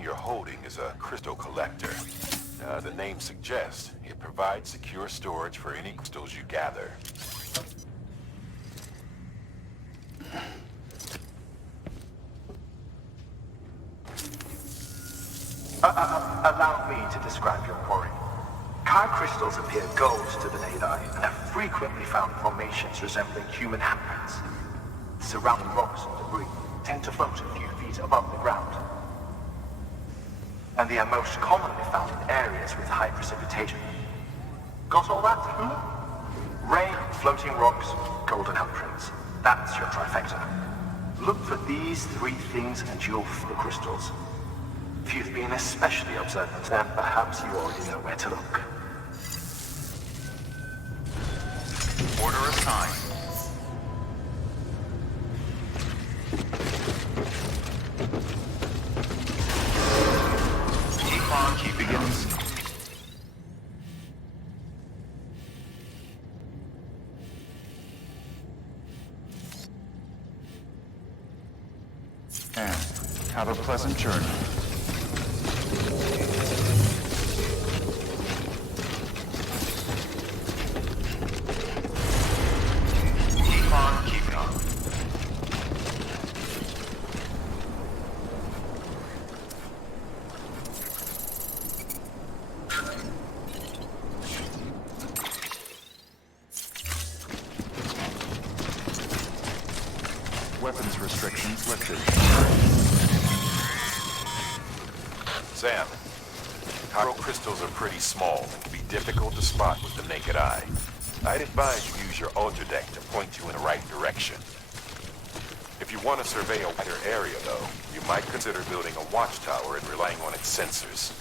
item you're holding is a crystal collector. The name suggests it provides secure storage for any crystals you gather. Allow me to describe your quarry. Car crystals appear gold to the naked eye and are frequently found in formations resembling human handprints. Surrounding rocks and debris tend to float a few feet above the ground. And they are most commonly found in areas with high precipitation. Got all that? Rain, floating rocks, golden handprints. That's your trifecta. Look for these three things and you'll find the crystals. If you've been especially observant, then perhaps you already know where to look. Order assigned. Keep on keeping begins. And have a pleasant journey. Keep on keeping on. Weapons restrictions lifted. Sam, Hydro crystals are pretty small and can be difficult to spot with the naked eye. I'd advise you use your ultra deck to point you in the right direction. If you want to survey a wider area, though, you might consider building a watchtower and relying on its sensors.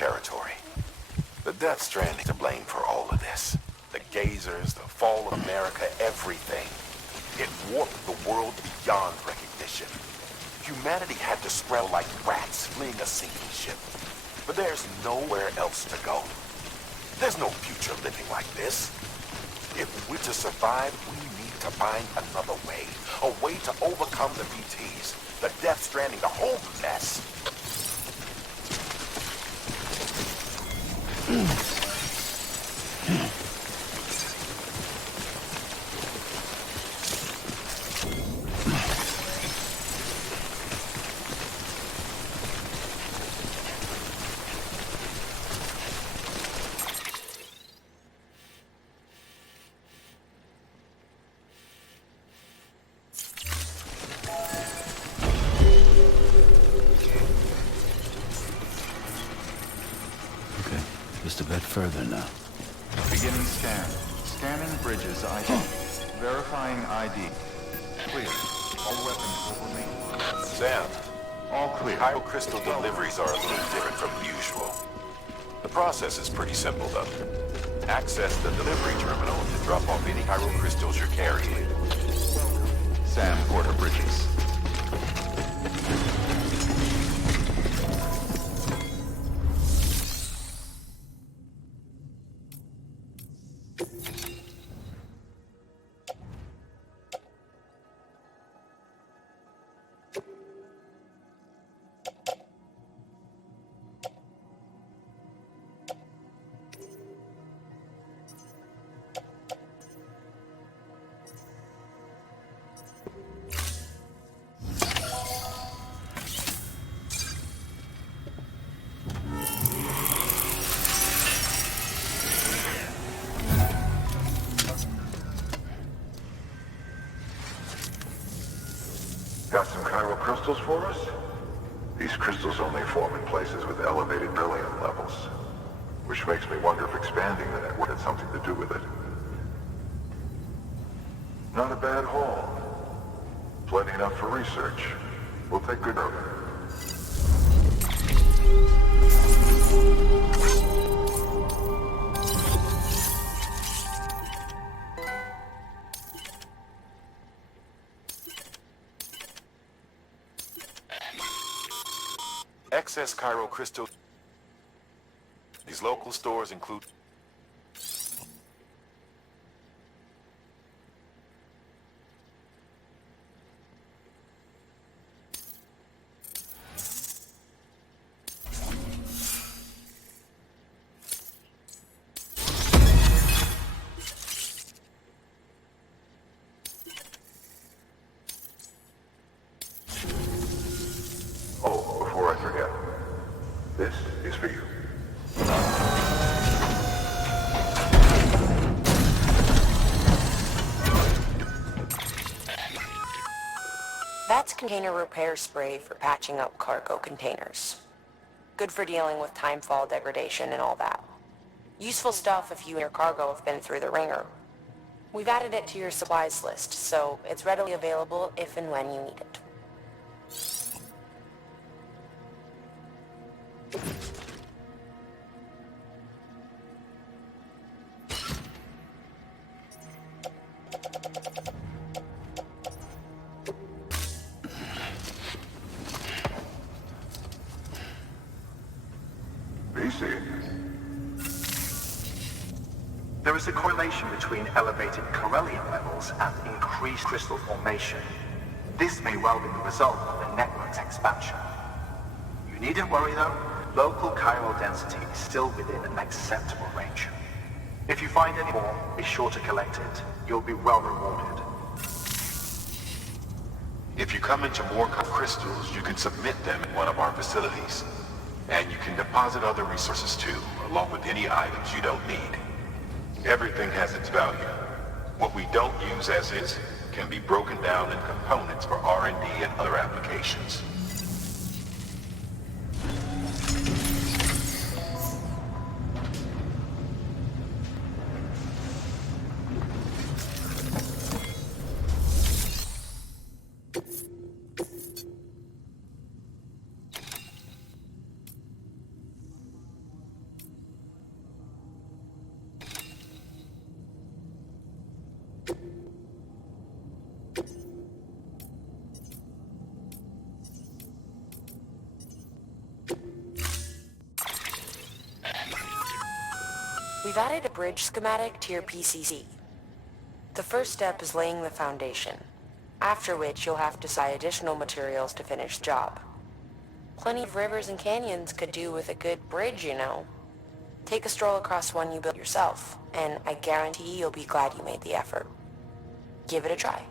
Territory. The Death Stranding to blame for all of this. The gazers, the fall of America, everything. It warped the world beyond recognition. Humanity had to scramble like rats fleeing a sinking ship. But there's nowhere else to go. There's no future living like this. If we're to survive, we need to find another way. A way to overcome the BTs, the Death Stranding, the whole mess. Just a bit further now. Beginning scan. Scanning bridges ID. Verifying ID. Clear. All weapons will remain. Sam, All clear. Hydro crystal deliveries are a little different from usual. The process is pretty simple, though. Access the delivery terminal to drop off any Hydro crystals you're carrying. Sam Porter Bridges. Got some chiral crystals for us? These crystals only form in places with elevated beryllium levels, which makes me wonder if expanding the network had something to do with it. Not a bad haul. Plenty enough for research. We'll take good of it. excess Cairo crystal. These local stores include... Oh, before I forget, this is for you. That's container repair spray for patching up cargo containers. Good for dealing with timefall degradation and all that. Useful stuff if you and your cargo have been through the ringer. We've added it to your supplies list, so it's readily available if and when you need it. There is a correlation between elevated corellium levels and increased crystal formation. This may well be the result of the network's expansion. You needn't worry though, local chiral density is still within an acceptable range. If you find any more, be sure to collect it. You'll be well rewarded. If you come into more crystals, you can submit them in one of our facilities. And you can deposit other resources too, along with any items you don't need. Everything has its value. What we don't use as is can be broken down in components for R&D and other applications. We've added a bridge schematic to your PCC. The first step is laying the foundation, after which you'll have to buy additional materials to finish the job. Plenty of rivers and canyons could do with a good bridge, you know. Take a stroll across one you built yourself, and I guarantee you'll be glad you made the effort. Give it a try.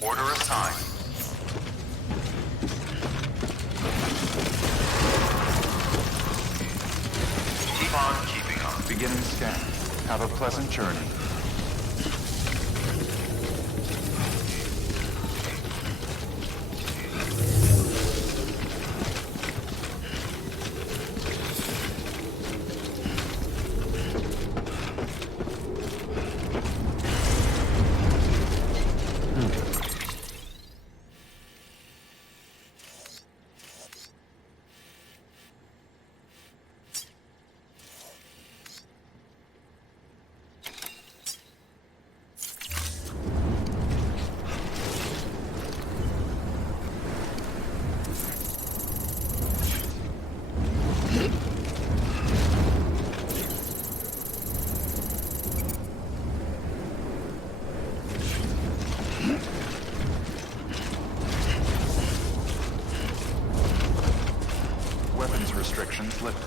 Order assigned. Keep on keeping on. Beginning scan. Have a pleasant journey. Weapons restrictions lifted.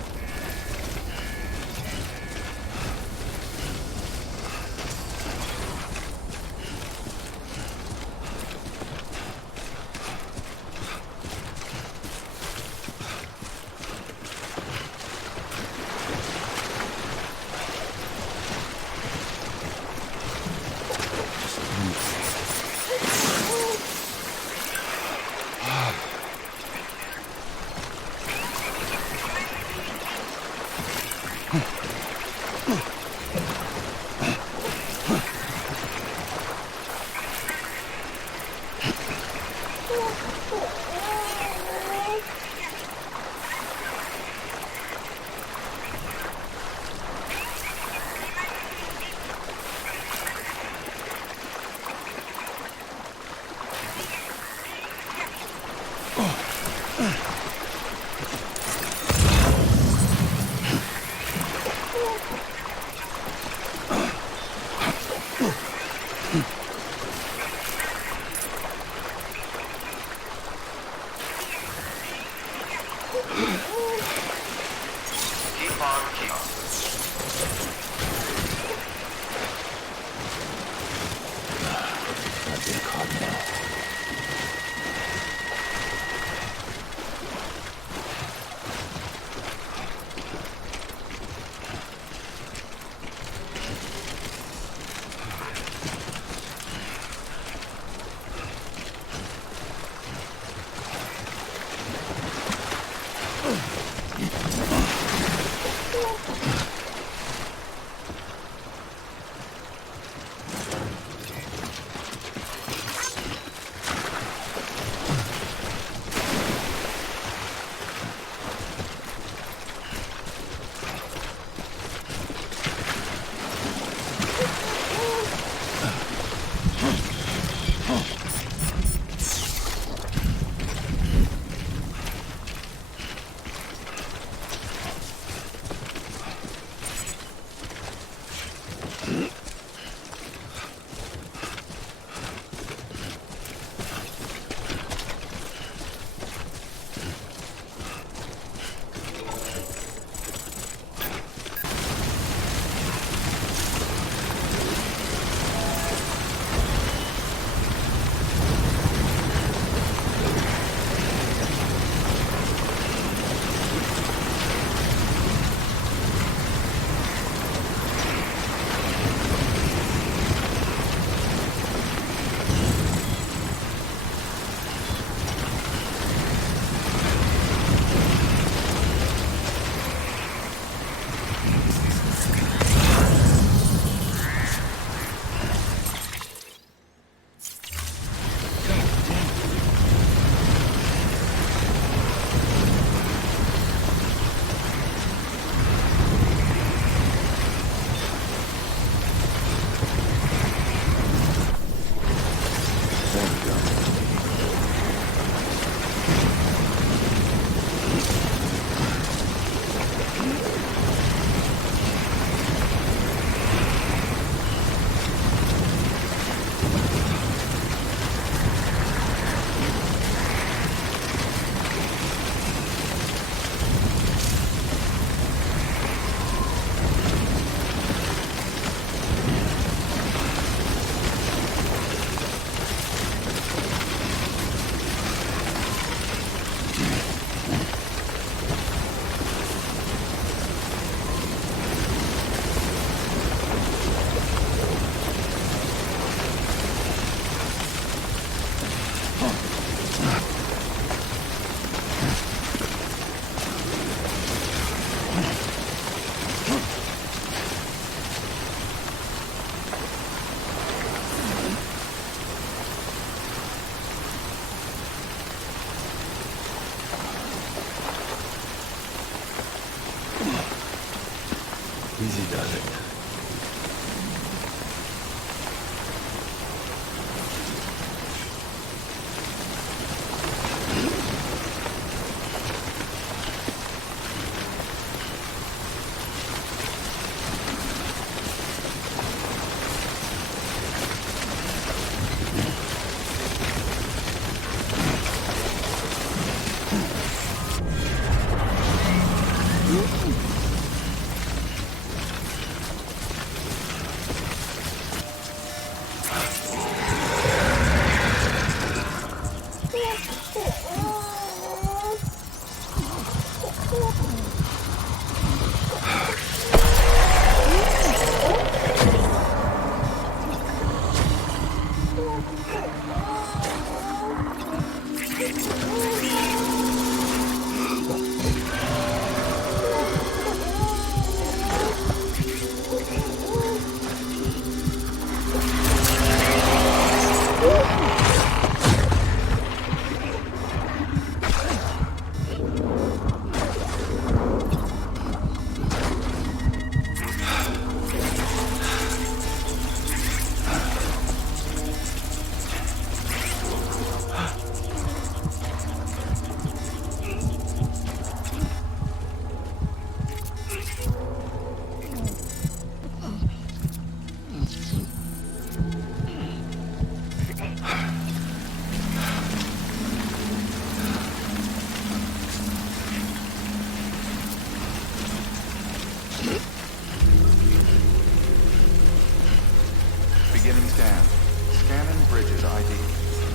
Beginning scan. Scanning bridges ID.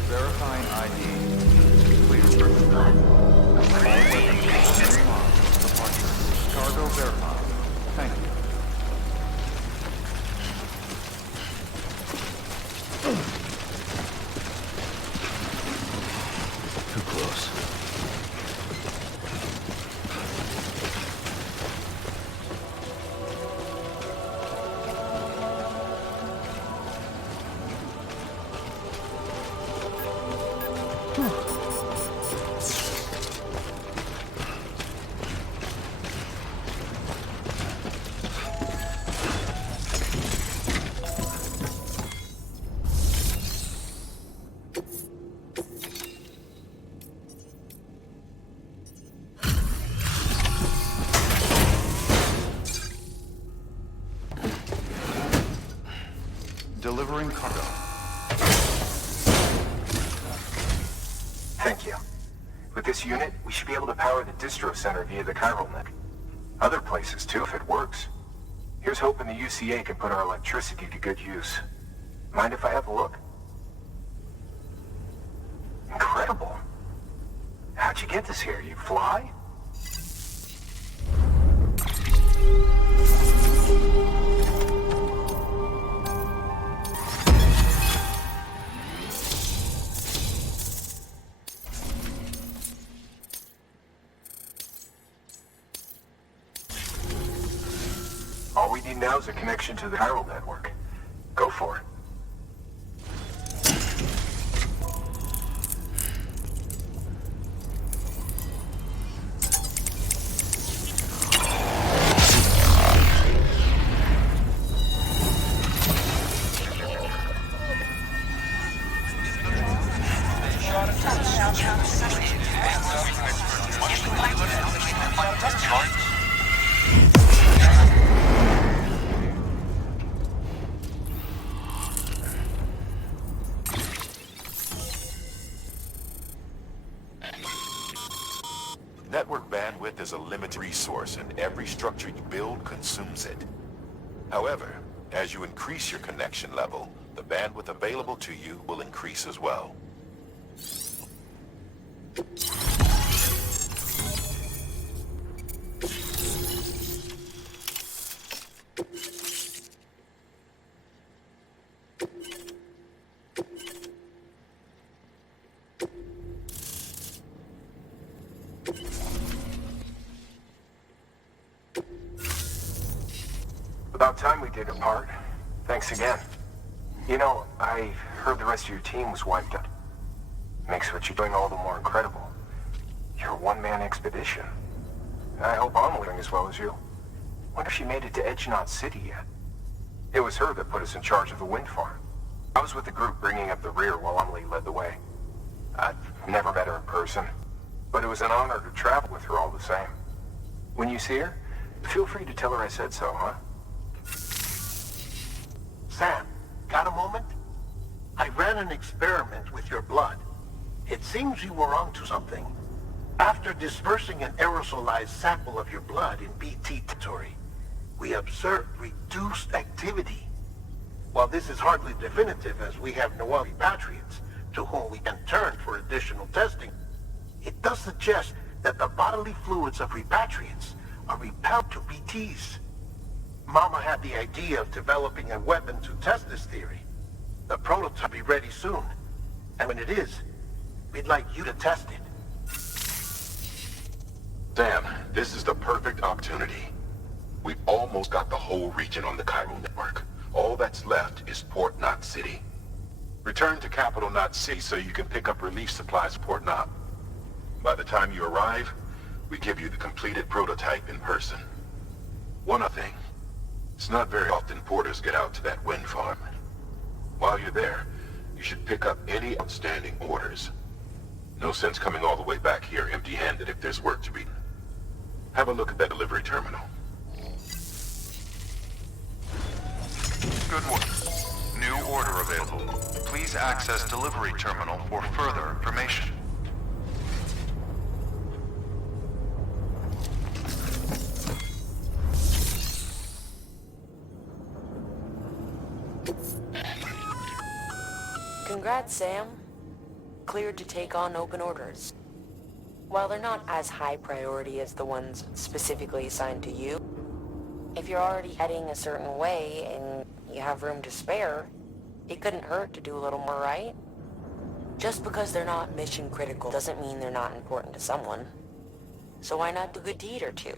Verifying ID. Clear. All weapons systems locked. Departure. Cargo verified. Thank you. Too close. Delivering cargo. Thank you. With this unit, we should be able to power the distro center via the chiral net. Other places too, if it works. Here's hoping the UCA can put our electricity to good use. Mind if I have a look? Incredible. How'd you get this here? You fly? All we need now is a connection to the chiral network. Go for it. Network bandwidth is a limited resource, and every structure you build consumes it. However, as you increase your connection level, the bandwidth available to you will increase as well. About time we did our part. Thanks again. You know, I heard the rest of your team was wiped out. Makes what you're doing all the more incredible. You're a one-man expedition. I hope I'm doing as well as you. Wonder if she made it to Edgenaut City yet. It was her that put us in charge of the wind farm. I was with the group bringing up the rear while Amelie led the way. I've never met her in person, but it was an honor to travel with her all the same. When you see her, feel free to tell her I said so, huh? Sam, got a moment? I ran an experiment with your blood. It seems you were onto something. After dispersing an aerosolized sample of your blood in BT territory, we observed reduced activity. While this is hardly definitive, as we have no other repatriates to whom we can turn for additional testing, it does suggest that the bodily fluids of repatriates are repelled to BTs. Mama had the idea of developing a weapon to test this theory. The prototype will be ready soon, and when it is, we'd like you to test it. Sam, this is the perfect opportunity. We've almost got the whole region on the chiral network. All that's left is Port Knot City. Return to Capital Knot City so you can pick up relief supplies at Port Knot. By the time you arrive, we give you the completed prototype in person. One other thing. It's not very often porters get out to that wind farm. While you're there, you should pick up any outstanding orders. No sense coming all the way back here empty-handed if there's work to be done. Have a look at that delivery terminal. Good work. New order available. Please access delivery terminal for further information. Congrats, Sam. Cleared to take on open orders. While they're not as high priority as the ones specifically assigned to you, if you're already heading a certain way and you have room to spare, it couldn't hurt to do a little more, right? Just because they're not mission critical doesn't mean they're not important to someone. So why not do a good deed or two?